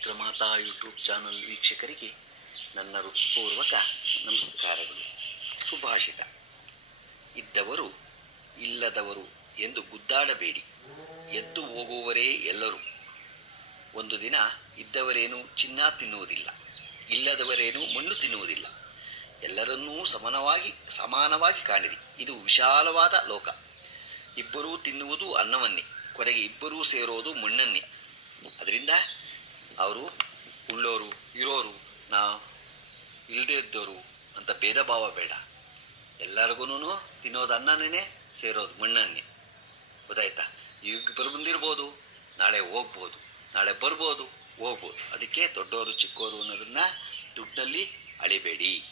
ಚಿತ್ರಮಾತಾ YouTube channel ವೀಕ್ಷಕರಿಗೆ ನನ್ನ ಹೃತ್ಪೂರ್ವಕ ನಮಸ್ಕಾರಗಳು. ಸುಭಾಷಿತ. ಇದ್ದವರು ಇಲ್ಲದವರು ಎಂದು ಗುದ್ದಾಡಬೇಡಿ. ಎದ್ದು ಹೋಗುವವರೇ ಎಲ್ಲರೂ. ಒಂದು ದಿನ ಇದ್ದವರೇನು ಚಿನ್ನ ತಿನ್ನುವುದಿಲ್ಲ. ಇಲ್ಲದವರೇನು ಮಣ್ಣು ತಿನ್ನುವುದಿಲ್ಲ. ಎಲ್ಲರನ್ನೂ ಸಮಾನವಾಗಿ ಸಮಾನವಾಗಿ ಕಾಣಿರಿ. ಇದು ವಿಶಾಲವಾದ ಲೋಕ. ಇಬ್ಬರೂ ತಿನ್ನುವುದು ಅನ್ನವನ್ನೇ. ಕೊನೆಗೆ ಇಬ್ಬರೂ ಸೇರೋದು ಮಣ್ಣನ್ನೇ. ಅದರಿಂದ ಅವರು ಉಳ್ಳೋರು, ಇರೋರು, ನಾ ಇಲ್ಲದೇ ಇದ್ದವರು ಅಂತ ಭೇದ ಭಾವ ಬೇಡ. ಎಲ್ಲರಿಗೂ ತಿನ್ನೋದು ಅನ್ನನೇ ಸೇರೋದು ಮಣ್ಣನ್ನೇ. ಗೊತ್ತಾಯ್ತಾ? ಈಗ ಬರು ಬಂದಿರ್ಬೋದು, ನಾಳೆ ಹೋಗ್ಬೋದು, ನಾಳೆ ಬರ್ಬೋದು, ಹೋಗ್ಬೋದು. ಅದಕ್ಕೆ ದೊಡ್ಡವರು ಚಿಕ್ಕವರು ಅನ್ನೋದನ್ನ ದುಡ್ಡಲ್ಲಿ ಅಳಿಬೇಡಿ.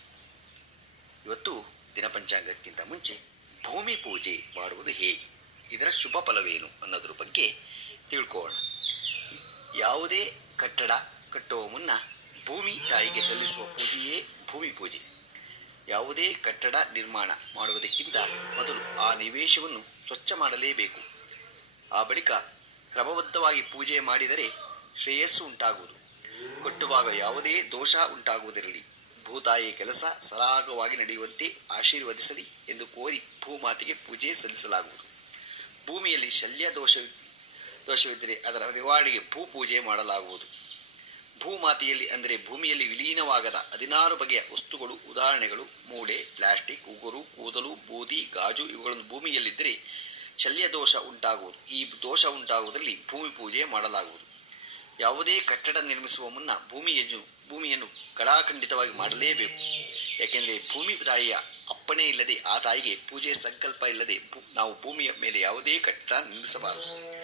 ಇವತ್ತು ದಿನಪಂಚಾಂಗಕ್ಕಿಂತ ಮುಂಚೆ ಭೂಮಿ ಪೂಜೆ ಮಾಡುವುದು ಹೇಗೆ? ಇದರ ಶುಭ ಫಲವೇನು ಅನ್ನೋದ್ರ ಬಗ್ಗೆ ತಿಳ್ಕೊಳ್ಳೋಣ. ಯಾವುದೇ ಕಟ್ಟಡ ಕಟ್ಟುವ ಮುನ್ನ ಭೂಮಿ ತಾಯಿಗೆ ಸಲ್ಲಿಸುವ ಪೂಜೆಯೇ ಭೂಮಿ ಪೂಜೆ. ಯಾವುದೇ ಕಟ್ಟಡ ನಿರ್ಮಾಣ ಮಾಡುವುದಕ್ಕಿಂತ ಮೊದಲು ಆ ನಿವೇಶವನ್ನು ಸ್ವಚ್ಛ ಮಾಡಲೇಬೇಕು. ಆ ಬಳಿಕ ಕ್ರಮಬದ್ಧವಾಗಿ ಪೂಜೆ ಮಾಡಿದರೆ ಶ್ರೇಯಸ್ಸು ಉಂಟಾಗುವುದು. ಕಟ್ಟುವಾಗ ಯಾವುದೇ ದೋಷ ಉಂಟಾಗುವುದಿರಲಿ. ಭೂತಾಯಿಯ ಕೆಲಸ ಸರಾಗವಾಗಿ ನಡೆಯುವಂತೆ ಆಶೀರ್ವದಿಸಲಿ ಎಂದು ಕೋರಿ ಭೂಮಾತೆಗೆ ಪೂಜೆ ಸಲ್ಲಿಸಲಾಗುವುದು. ಭೂಮಿಯಲ್ಲಿ ಶಲ್ಯ ದೋಷ ದೋಷವಿದ್ದರೆ ಅದರ ರಿವಾರ್ಡಿಗೆ ಭೂ ಪೂಜೆ ಮಾಡಲಾಗುವುದು. ಭೂಮಾತೆಯಲ್ಲಿ ಅಂದರೆ ಭೂಮಿಯಲ್ಲಿ ವಿಲೀನವಾಗದ ಹದಿನಾರು ಬಗೆಯ ವಸ್ತುಗಳು, ಉದಾಹರಣೆಗಳು, ಮೂಳೆ, ಪ್ಲಾಸ್ಟಿಕ್, ಉಗುರು, ಕೂದಲು, ಬೂದಿ, ಗಾಜು ಇವುಗಳನ್ನು ಭೂಮಿಯಲ್ಲಿದ್ದರೆ ಶಲ್ಯ ದೋಷ ಉಂಟಾಗುವುದು. ಈ ದೋಷ ಉಂಟಾಗುವುದರಲ್ಲಿ ಭೂಮಿ ಪೂಜೆ ಮಾಡಲಾಗುವುದು. ಯಾವುದೇ ಕಟ್ಟಡ ನಿರ್ಮಿಸುವ ಮುನ್ನ ಭೂಮಿಯನ್ನು ಭೂಮಿಯನ್ನು ಕಡಾಖಂಡಿತವಾಗಿ ಮಾಡಲೇಬೇಕು. ಯಾಕೆಂದರೆ ಭೂಮಿ ತಾಯಿಯ ಅಪ್ಪಣೆ ಇಲ್ಲದೆ ಆ ತಾಯಿಗೆ ಪೂಜೆ ಸಂಕಲ್ಪ ಇಲ್ಲದೆ ನಾವು ಭೂಮಿಯ ಮೇಲೆ ಯಾವುದೇ ಕಟ್ಟಡ ನಿರ್ಮಿಸಬಾರದು.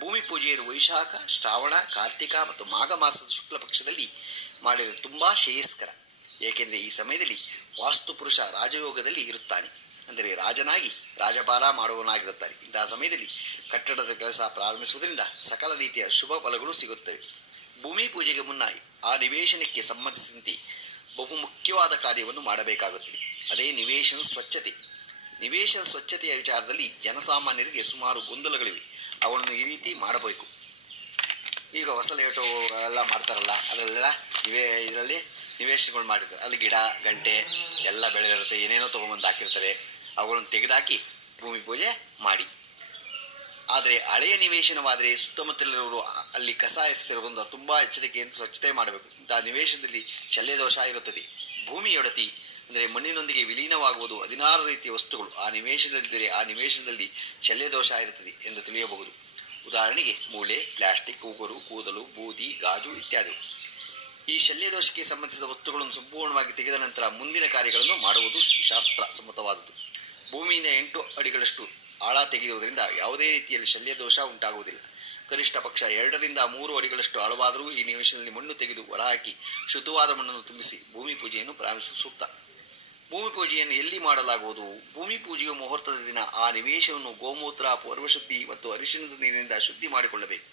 ಭೂಮಿ ಪೂಜೆಯನ್ನು ವೈಶಾಖ, ಶ್ರಾವಣ, ಕಾರ್ತಿಕ ಮತ್ತು ಮಾಘ ಮಾಸದ ಶುಕ್ಲ ಪಕ್ಷದಲ್ಲಿ ಮಾಡಿದರೆ ತುಂಬ ಶ್ರೇಯಸ್ಕರ. ಏಕೆಂದರೆ ಈ ಸಮಯದಲ್ಲಿ ವಾಸ್ತು ಪುರುಷ ರಾಜಯೋಗದಲ್ಲಿ ಇರುತ್ತಾನೆ. ಅಂದರೆ ರಾಜನಾಗಿ ರಾಜಭಾರ ಮಾಡುವವನಾಗಿರುತ್ತಾನೆ. ಇಂತಹ ಸಮಯದಲ್ಲಿ ಕಟ್ಟಡದ ಕೆಲಸ ಪ್ರಾರಂಭಿಸುವುದರಿಂದ ಸಕಲ ರೀತಿಯ ಶುಭ ಫಲಗಳು ಸಿಗುತ್ತವೆ. ಭೂಮಿ ಪೂಜೆಗೆ ಮುನ್ನ ಆ ನಿವೇಶನಕ್ಕೆ ಸಂಬಂಧಿಸಿದಂತೆ ಬಹು ಮುಖ್ಯವಾದ ಕಾರ್ಯವನ್ನು ಮಾಡಬೇಕಾಗುತ್ತದೆ. ಅದೇ ನಿವೇಶನ ಸ್ವಚ್ಛತೆ. ನಿವೇಶನ ಸ್ವಚ್ಛತೆಯ ವಿಚಾರದಲ್ಲಿ ಜನಸಾಮಾನ್ಯರಿಗೆ ಸುಮಾರು ಗೊಂದಲಗಳಿವೆ. ಅವುಗಳನ್ನು ಈ ರೀತಿ ಮಾಡಬೇಕು. ಈಗ ಹೊಸ ಲೇಟು ಎಲ್ಲ ಮಾಡ್ತಾರಲ್ಲ ಅದರಲ್ಲೆಲ್ಲ ಇವೇ ಇದರಲ್ಲಿ ನಿವೇಶನಗಳು ಮಾಡಿರ್ತಾರೆ ಅಲ್ಲಿ ಗಿಡ, ಗಂಟೆ ಎಲ್ಲ ಬೆಳೆದಿರುತ್ತೆ, ಏನೇನೋ ತೊಗೊಂಬಂದು ಹಾಕಿರ್ತಾರೆ. ಅವುಗಳನ್ನು ತೆಗೆದುಹಾಕಿ ಭೂಮಿ ಪೂಜೆ ಮಾಡಿ. ಆದರೆ ಹಳೆಯ ನಿವೇಶನವಾದರೆ ಸುತ್ತಮುತ್ತಲಿರೋರು ಅಲ್ಲಿ ಕಸ ಎಸೆದಿರುವುದರಿಂದ ತುಂಬ ಎಚ್ಚರಿಕೆಯಿಂದ ಸ್ವಚ್ಛತೆ ಮಾಡಬೇಕು. ಇಂತಹ ನಿವೇಶನದಲ್ಲಿ ಶಲ್ಯದೋಷ ಇರುತ್ತದೆ. ಭೂಮಿಯೊಡತಿ ಅಂದರೆ ಮಣ್ಣಿನೊಂದಿಗೆ ವಿಲೀನವಾಗುವುದು ಹದಿನಾರು ರೀತಿಯ ವಸ್ತುಗಳು, ಆ ನಿಮೇಶದಲ್ಲಿದ್ದರೆ ಆ ನಿವೇಶನದಲ್ಲಿ ಶಲ್ಯ ದೋಷ ಇರುತ್ತದೆ ಎಂದು ತಿಳಿಯಬಹುದು. ಉದಾಹರಣೆಗೆ ಮೂಳೆ, ಪ್ಲಾಸ್ಟಿಕ್, ಉಗುರು, ಕೂದಲು, ಬೂದಿ, ಗಾಜು ಇತ್ಯಾದಿ. ಈ ಶಲ್ಯ ದೋಷಕ್ಕೆ ಸಂಬಂಧಿಸಿದ ವಸ್ತುಗಳನ್ನು ಸಂಪೂರ್ಣವಾಗಿ ತೆಗೆದ ನಂತರ ಮುಂದಿನ ಕಾರ್ಯಗಳನ್ನು ಮಾಡುವುದು ಶಾಸ್ತ್ರ ಸಮ್ಮತವಾದುದು ಭೂಮಿಯಿಂದ ಎಂಟು ಅಡಿಗಳಷ್ಟು ಆಳ ತೆಗೆಯುವುದರಿಂದ ಯಾವುದೇ ರೀತಿಯಲ್ಲಿ ಶಲ್ಯ ದೋಷ ಉಂಟಾಗುವುದಿಲ್ಲ. ಕನಿಷ್ಠ ಪಕ್ಷ ಎರಡರಿಂದ ಮೂರು ಅಡಿಗಳಷ್ಟು ಆಳವಾದರೂ ಈ ನಿವೇಶನದಲ್ಲಿ ಮಣ್ಣು ತೆಗೆದು ಹೊರಹಾಕಿ ಶುದ್ಧವಾದ ಮಣ್ಣನ್ನು ತುಂಬಿಸಿ ಭೂಮಿ ಪೂಜೆಯನ್ನು ಪ್ರಾರಂಭಿಸುವುದು ಸೂಕ್ತ. ಭೂಮಿ ಪೂಜೆಯನ್ನು ಎಲ್ಲಿ ಮಾಡಲಾಗುವುದು? ಭೂಮಿ ಪೂಜೆಯ ಮುಹೂರ್ತದ ದಿನ. ಆ ನಿವೇಶವನ್ನು ಗೋಮೂತ್ರ, ಪೂರ್ವಶುದ್ಧಿ ಮತ್ತು ಅರಿಶಿಣದ ನೀರಿನಿಂದ ಶುದ್ಧಿ ಮಾಡಿಕೊಳ್ಳಬೇಕು.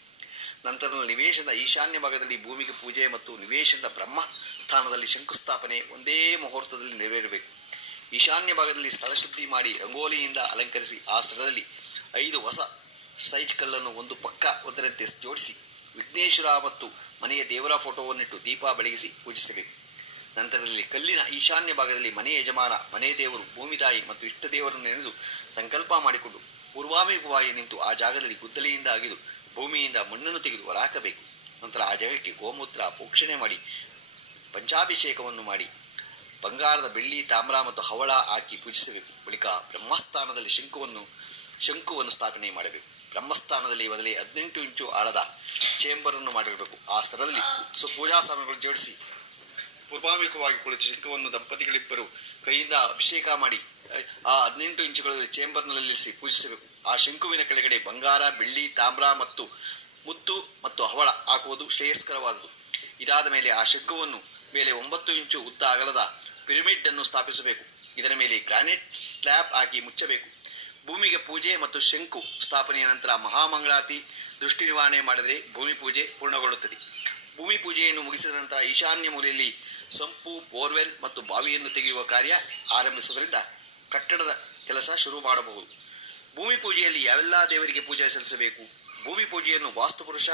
ನಂತರ ನಿವೇಶನದ ಈಶಾನ್ಯ ಭಾಗದಲ್ಲಿ ಭೂಮಿಗೆ ಪೂಜೆ ಮತ್ತು ನಿವೇಶನದ ಬ್ರಹ್ಮ ಸ್ಥಾನದಲ್ಲಿ ಶಂಕುಸ್ಥಾಪನೆ ಒಂದೇ ಮುಹೂರ್ತದಲ್ಲಿ ನೆರವೇರಬೇಕು. ಈಶಾನ್ಯ ಭಾಗದಲ್ಲಿ ಸ್ಥಳ ಶುದ್ಧಿ ಮಾಡಿ ರಂಗೋಲಿಯಿಂದ ಅಲಂಕರಿಸಿ ಆ ಸ್ಥಳದಲ್ಲಿ ಐದು ಹೊಸ ಸೈಜ್ ಕಲ್ಲನ್ನು ಒಂದು ಪಕ್ಕ ಒಂದರಂತೆ ಜೋಡಿಸಿ ವಿಘ್ನೇಶ್ವರ ಮತ್ತು ಮನೆಯ ದೇವರ ಫೋಟೋವನ್ನಿಟ್ಟು ದೀಪ ಬೆಳಗಿಸಿ ಪೂಜಿಸಬೇಕು. ನಂತರದಲ್ಲಿ ಕಲ್ಲಿನ ಈಶಾನ್ಯ ಭಾಗದಲ್ಲಿ ಮನೆ ಯಜಮಾನ, ಮನೆ ದೇವರು ಭೂಮಿ ತಾಯಿ ಮತ್ತು ಇಷ್ಟ ದೇವರನ್ನು ನೆನೆದು ಸಂಕಲ್ಪ ಮಾಡಿಕೊಂಡು ಪೂರ್ವಾಭಿಮುಖವಾಗಿ ನಿಂತು ಆ ಜಾಗದಲ್ಲಿ ಗುದ್ದಲಿಯಿಂದ ಅಗಿದು ಭೂಮಿಯಿಂದ ಮಣ್ಣನ್ನು ತೆಗೆದು ಹೊರಹಾಕಬೇಕು. ನಂತರ ಆ ಜಾಗಕ್ಕೆ ಗೋಮೂತ್ರ ಪೋಕ್ಷಣೆ ಮಾಡಿ, ಪಂಚಾಭಿಷೇಕವನ್ನು ಮಾಡಿ, ಬಂಗಾರದ ಬೆಳ್ಳಿ, ತಾಮ್ರ ಮತ್ತು ಹವಳ ಹಾಕಿ ಪೂಜಿಸಬೇಕು. ಬಳಿಕ ಬ್ರಹ್ಮಸ್ಥಾನದಲ್ಲಿ ಶಂಕುವನ್ನು ಶಂಕುವನ್ನು ಸ್ಥಾಪನೆ ಮಾಡಬೇಕು. ಬ್ರಹ್ಮಸ್ಥಾನದಲ್ಲಿ ಮೊದಲೇ ಹದಿನೆಂಟು ಇಂಚು ಆಳದ ಚೇಂಬರನ್ನು ಮಾಡಿರಬೇಕು ಆ ಸ್ಥಳದಲ್ಲಿ ಪೂಜಾ ಸಾಮಗ್ರಿಗಳು ಜೋಡಿಸಿ ಪೂರ್ವಾಭಿಮುಖವಾಗಿ ಕುಳಿತು ಶಂಖವನ್ನು ದಂಪತಿಗಳಿಬ್ಬರು ಕೈಯಿಂದ ಅಭಿಷೇಕ ಮಾಡಿ ಆ ಹದಿನೆಂಟು ಇಂಚುಗಳಲ್ಲಿ ಚೇಂಬರ್ನಲ್ಲಿ ನಿಲ್ಲಿಸಿ ಪೂಜಿಸಬೇಕು. ಆ ಶಂಕುವಿನ ಕೆಳಗಡೆ ಬಂಗಾರ, ಬೆಳ್ಳಿ, ತಾಮ್ರ ಮತ್ತು ಮುತ್ತು ಮತ್ತು ಹವಳ ಹಾಕುವುದು ಶ್ರೇಯಸ್ಕರವಾದುದು. ಇದಾದ ಮೇಲೆ ಆ ಶಂಕುವನ್ನು ಮೇಲೆ ಒಂಬತ್ತು ಇಂಚು ಉದ್ದ ಅಗಲದ ಪಿರಮಿಡ್ ಅನ್ನು ಸ್ಥಾಪಿಸಬೇಕು. ಇದರ ಮೇಲೆ ಗ್ರಾನೈಟ್ ಸ್ಲ್ಯಾಬ್ ಹಾಕಿ ಮುಚ್ಚಬೇಕು. ಭೂಮಿಗೆ ಪೂಜೆ ಮತ್ತು ಶಂಕು ಸ್ಥಾಪನೆಯ ನಂತರ ಮಹಾಮಂಗಳಾರತಿ ದೃಷ್ಟಿ ನಿವಾರಣೆ ಮಾಡಿದರೆ ಭೂಮಿ ಪೂಜೆ ಪೂರ್ಣಗೊಳ್ಳುತ್ತದೆ. ಭೂಮಿ ಪೂಜೆಯನ್ನು ಮುಗಿಸಿದ ನಂತರ ಈಶಾನ್ಯ ಮೂಲೆಯಲ್ಲಿ ಸಂಪು, ಬೋರ್ವೆಲ್ ಮತ್ತು ಬಾವಿಯನ್ನು ತೆಗೆಯುವ ಕಾರ್ಯ ಆರಂಭಿಸುವುದರಿಂದ ಕಟ್ಟಡದ ಕೆಲಸ ಶುರು ಮಾಡಬಹುದು. ಭೂಮಿ ಪೂಜೆಯಲ್ಲಿ ಯಾವೆಲ್ಲ ದೇವರಿಗೆ ಪೂಜೆ ಸಲ್ಲಿಸಬೇಕು? ಭೂಮಿ ಪೂಜೆಯನ್ನು ವಾಸ್ತುಪುರುಷ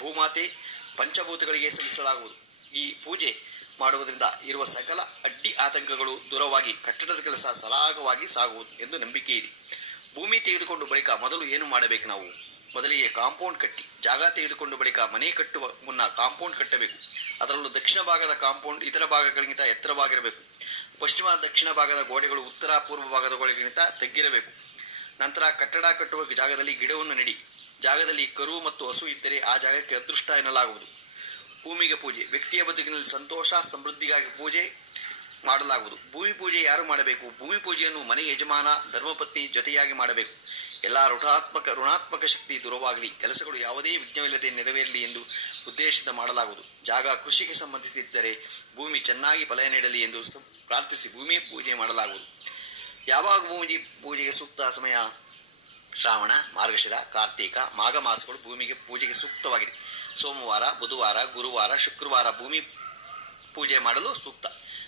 ಭೂಮಾತೆ, ಪಂಚಭೂತಗಳಿಗೆ ಸಲ್ಲಿಸಲಾಗುವುದು. ಈ ಪೂಜೆ ಮಾಡುವುದರಿಂದ ಇರುವ ಸಕಲ ಅಡ್ಡಿ ಆತಂಕಗಳು ದೂರವಾಗಿ ಕಟ್ಟಡದ ಕೆಲಸ ಸರಾಗವಾಗಿ ಸಾಗುವುದು ಎಂದು ನಂಬಿಕೆ ಇದೆ. ಭೂಮಿ ತೆಗೆದುಕೊಂಡು ಬಳಿಕ ಮೊದಲು ಏನು ಮಾಡಬೇಕು ನಾವು? ಮೊದಲಿಗೆ ಕಾಂಪೌಂಡ್ ಕಟ್ಟಿ, ಜಾಗ ತೆಗೆದುಕೊಂಡು ಬಳಿಕ ಮನೆ ಕಟ್ಟುವ ಮುನ್ನ ಕಾಂಪೌಂಡ್ ಕಟ್ಟಬೇಕು. ಅದರಲ್ಲೂ ದಕ್ಷಿಣ ಭಾಗದ ಕಾಂಪೌಂಡ್ ಇತರ ಭಾಗಗಳಿಗಿಂತ ಎತ್ತರವಾಗಿರಬೇಕು. ಪಶ್ಚಿಮ, ದಕ್ಷಿಣ ಭಾಗದ ಗೋಡೆಗಳು ಉತ್ತರ, ಪೂರ್ವ ಭಾಗದ ಗೋಡೆಗಳಿಗಿಂತ ತಗ್ಗಿರಬೇಕು. ನಂತರ ಕಟ್ಟಡ ಕಟ್ಟುವ ಜಾಗದಲ್ಲಿ ಗಿಡವನ್ನು ನೆಡಿ. ಜಾಗದಲ್ಲಿ ಕರು ಮತ್ತು ಹಸು ಇದ್ದರೆ ಆ ಜಾಗಕ್ಕೆ ಅದೃಷ್ಟ ಎನ್ನಲಾಗುವುದು. ಭೂಮಿಗೆ ಪೂಜೆ. ವ್ಯಕ್ತಿಯ ಬದುಕಿನಲ್ಲಿ ಸಂತೋಷ, ಸಮೃದ್ಧಿಗಾಗಿ ಪೂಜೆ. ಮಾಡಲಾಗುವುದು. ಭೂಮಿ ಪೂಜೆ ಯಾರು ಮಾಡಬೇಕು? ಭೂಮಿ ಪೂಜೆಯನ್ನು ಮನೆ ಯಜಮಾನ, ಧರ್ಮಪತ್ನಿ ಜೊತೆಯಾಗಿ ಮಾಡಬೇಕು. ಎಲ್ಲ ಋಣಾತ್ಮಕ ಋಣಾತ್ಮಕ ಶಕ್ತಿ ದೂರವಾಗಲಿ. ಕೆಲಸಗಳು ಯಾವುದೇ ವಿಘ್ನವಿಲ್ಲದೆ ನೆರವೇರಲಿ ಎಂದು ಉದ್ದೇಶಿತ ಮಾಡಲಾಗುವುದು. ಜಾಗ ಕೃಷಿಗೆ ಸಂಬಂಧಿಸಿದ್ದರೆ ಭೂಮಿ ಚೆನ್ನಾಗಿ ಫಲ ನೀಡಲಿ ಎಂದು ಪ್ರಾರ್ಥಿಸಿ ಭೂಮಿ ಪೂಜೆ ಮಾಡಲಾಗುವುದು. ಯಾವಾಗ ಭೂಮಿ ಪೂಜೆಗೆ ಸೂಕ್ತ ಸಮಯ? ಶ್ರಾವಣ, ಮಾರ್ಗಶಿರ, ಕಾರ್ತೀಕ, ಮಾಘ ಮಾಸಗಳು ಭೂಮಿಗೆ ಪೂಜೆಗೆ ಸೂಕ್ತವಾಗಿದೆ. ಸೋಮವಾರ, ಬುಧವಾರ, ಗುರುವಾರ, ಶುಕ್ರವಾರ ಭೂಮಿ ಪೂಜೆ ಮಾಡಲು ಸೂಕ್ತ.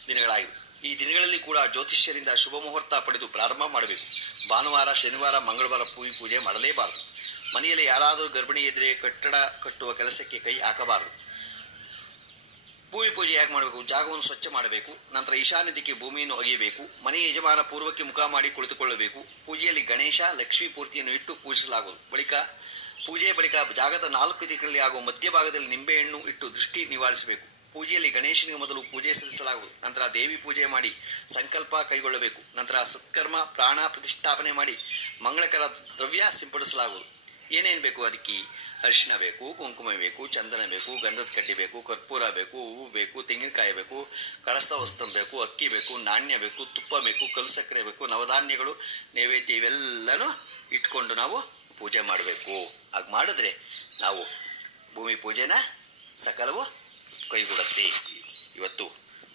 ದಿನಗಳಾಗಿವೆ. ಈ ದಿನಗಳಲ್ಲಿ ಕೂಡ ಜ್ಯೋತಿಷ್ಯರಿಂದ ಶುಭ ಮುಹೂರ್ತ ಪಡೆದು ಪ್ರಾರಂಭ ಮಾಡಬೇಕು. ಭಾನುವಾರ, ಶನಿವಾರ, ಮಂಗಳವಾರ ಭೂಮಿ ಪೂಜೆ ಮಾಡಲೇಬಾರದು. ಮನೆಯಲ್ಲಿ ಯಾರಾದರೂ ಗರ್ಭಿಣಿ ಇದ್ದರೆ ಕಟ್ಟಡ ಕಟ್ಟುವ ಕೆಲಸಕ್ಕೆ ಕೈ ಹಾಕಬಾರದು. ಭೂಮಿ ಪೂಜೆ ಹೇಗೆ ಮಾಡಬೇಕು? ಜಾಗವನ್ನು ಸ್ವಚ್ಛ ಮಾಡಬೇಕು. ನಂತರ ಈಶಾನ್ಯ ದಿಕ್ಕಿಗೆ ಭೂಮಿಯನ್ನು ಒಗೆಯಬೇಕು. ಮನೆ ಯಜಮಾನ ಪೂರ್ವಕ್ಕೆ ಮುಖ ಮಾಡಿ ಕುಳಿತುಕೊಳ್ಳಬೇಕು. ಪೂಜೆಯಲ್ಲಿ ಗಣೇಶ, ಲಕ್ಷ್ಮೀ ಪೂರ್ತಿಯನ್ನು ಇಟ್ಟು ಪೂಜಿಸಲಾಗುವುದು. ಬಳಿಕ ಪೂಜೆ ಬಳಿಕ ಜಾಗದ ನಾಲ್ಕು ದಿಕ್ಕಲ್ಲಿ ಆಗುವ ಮಧ್ಯಭಾಗದಲ್ಲಿ ನಿಂಬೆಹಣ್ಣು ಇಟ್ಟು ದೃಷ್ಟಿ ನಿವಾರಿಸಬೇಕು ಪೂಜೆಯಲ್ಲಿ ಗಣೇಶನಿಗೆ ಮೊದಲು ಪೂಜೆ ಸಲ್ಲಿಸಲಾಗುವುದು. ನಂತರ ದೇವಿ ಪೂಜೆ ಮಾಡಿ ಸಂಕಲ್ಪ ಕೈಗೊಳ್ಳಬೇಕು. ನಂತರ ಸತ್ಕರ್ಮ, ಪ್ರಾಣ ಪ್ರತಿಷ್ಠಾಪನೆ ಮಾಡಿ ಮಂಗಳಕರ ದ್ರವ್ಯ ಸಿಂಪಡಿಸಲಾಗುವುದು. ಏನೇನು ಬೇಕು ಅದಕ್ಕೆ? ಅರಿಶಿಣ ಬೇಕು, ಕುಂಕುಮ ಬೇಕು, ಚಂದನ ಬೇಕು, ಗಂಧದ ಕಡ್ಡಿ ಬೇಕು, ಕರ್ಪೂರ ಬೇಕು, ಹೂವು ಬೇಕು, ತೆಂಗಿನಕಾಯಿ ಬೇಕು, ಕಳಸ್ತ ವಸ್ತು ಬೇಕು, ಅಕ್ಕಿ ಬೇಕು, ನಾಣ್ಯ ಬೇಕು, ತುಪ್ಪ ಬೇಕು, ಕಲ್ಲು ಸಕ್ಕರೆ ಬೇಕು, ನವಧಾನ್ಯಗಳು, ನೈವೇದ್ಯ ಇವೆಲ್ಲನೂ ಇಟ್ಕೊಂಡು ನಾವು ಪೂಜೆ ಮಾಡಬೇಕು. ಹಾಗೆ ಮಾಡಿದ್ರೆ ನಾವು ಭೂಮಿ ಪೂಜೆನ ಸಕಲವು ಕೈಗೂಡುತ್ತೆ ಇವತ್ತು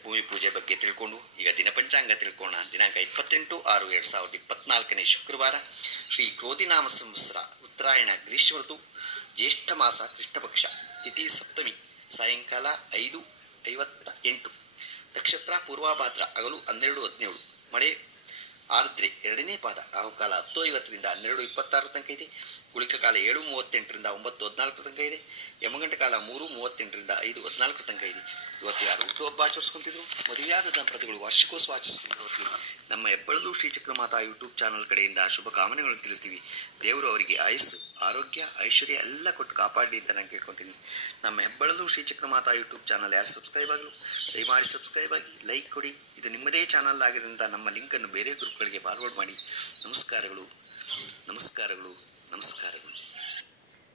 ಭೂಮಿ ಪೂಜೆ ಬಗ್ಗೆ ತಿಳ್ಕೊಂಡು, ಈಗ ದಿನಪಂಚಾಂಗ ತಿಳ್ಕೋಣ. ದಿನಾಂಕ ಇಪ್ಪತ್ತೆಂಟು ಆರು ಎರಡು ಸಾವಿರದ ಇಪ್ಪತ್ನಾಲ್ಕನೇ ಶುಕ್ರವಾರ ಶ್ರೀ ಗೋಧಿನಾಮ ಸಂವತ್ಸರ, ಉತ್ತರಾಯಣ, ಗ್ರೀಷ್ಮ ಋತು, ಜ್ಯೇಷ್ಠ ಮಾಸ, ಕೃಷ್ಣಪಕ್ಷ, ತಿಥಿ ಸಪ್ತಮಿ, ಸಾಯಂಕಾಲ ಐದು ಐವತ್ತ ಎಂಟು, ನಕ್ಷತ್ರ ಪೂರ್ವಾಭಾದ್ರ ಹಗಲು ಹನ್ನೆರಡು ಹದಿನೇಳು, ಮಳೆ ಆರ್ದ್ರೆ ಎರಡನೇ ಪಾದ, ರಾಹುಕಾಲ ಹತ್ತು ಐವತ್ತರಿಂದ ಹನ್ನೆರಡು ಇಪ್ಪತ್ತಾರು ತನಕ ಇದೆ. ಗುಳಿಕ ಕಾಲ ಏಳು ಮೂವತ್ತೆಂಟರಿಂದ ಒಂಬತ್ತು ಹದಿನಾಲ್ಕು ತನಕ ಇದೆ. ಯಮಗಂಟ ಕಾಲ ಮೂರು ಮೂವತ್ತೆಂಟರಿಂದ ಐದು ಹದಿನಾಲ್ಕು ತನಕ ಇದೆ. ಇವತ್ತು ಯಾರು ಹುಟ್ಟುಹಬ್ಬ ಆಚರಿಸ್ಕೊಂತಿದ್ರು? ಮದುವೆಯಾದ ದಂಪತಿಗಳು ವಾರ್ಷಿಕೋತ್ಸವ ಆಚರಿಸ್ಕೊಂತಿದ್ರು. ನಮ್ಮ ಹೆಬ್ಬಳದು ಶ್ರೀ ಚಕ್ರಮಾತಾ ಯೂಟ್ಯೂಬ್ ಚಾನಲ್ ಕಡೆಯಿಂದ ಶುಭ ಕಾಮನೆಗಳನ್ನು ತಿಳಿಸ್ತೀವಿ. ದೇವರು ಅವರಿಗೆ ಆಯಸ್ಸು ಆರೋಗ್ಯ, ಐಶ್ವರ್ಯ ಎಲ್ಲ ಕೊಟ್ಟು ಕಾಪಾಡಲಿ ಅಂತ ನಾನು ಕೇಳ್ಕೊತೀನಿ. ನಮ್ಮ ಹೆಬ್ಬಳದು ಶ್ರೀ ಚಕ್ರಮಾತಾ ಯೂಟ್ಯೂಬ್ ಚಾನಲ್ ಯಾರು ಸಬ್ಸ್ಕ್ರೈಬ್ ಆಗಲು ದಯಮಾಡಿ ಸಬ್ಸ್ಕ್ರೈಬ್ ಆಗಿ, ಲೈಕ್ ಕೊಡಿ. ಇದು ನಿಮ್ಮದೇ ಚಾನಲ್ ಆಗಿರೋದ್ರಿಂದ ನಮ್ಮ ಲಿಂಕನ್ನು ಬೇರೆ ಗ್ರೂಪ್ಗಳಿಗೆ ಫಾರ್ವರ್ಡ್ ಮಾಡಿ. ನಮಸ್ಕಾರಗಳು. ನಮಸ್ಕಾರಗಳು. ನಮಸ್ಕಾರಗಳು.